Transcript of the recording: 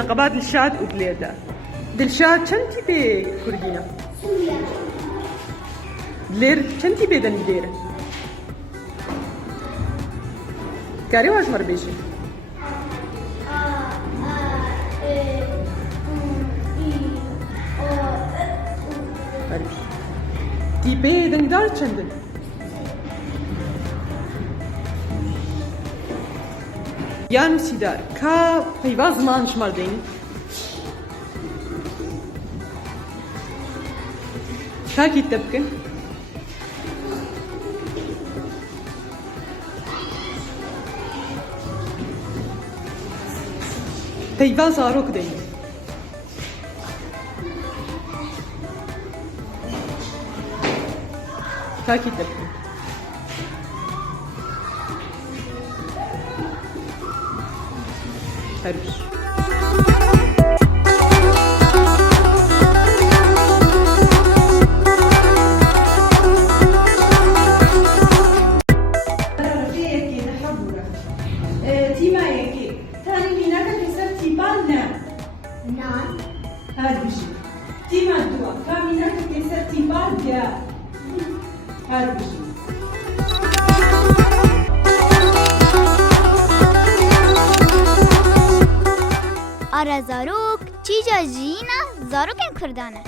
نقبا دلشاد ودليدا دلشاد چنتي بي كردينا دلير چنتي بي دن دلير كاري واش مر بيشي تي بي دن دار چندن یان سیدار کا پیواز مانش مردین کا کتاب کن پیواز آروک دین کا کتاب کن هرش تيما يكي تاني ميناك كسر تيبان نعم هاد بشي تيما دوا كاميناك كسر تيبان يا هاد بشي آره زاروک چی جا جینا زاروک این کردانه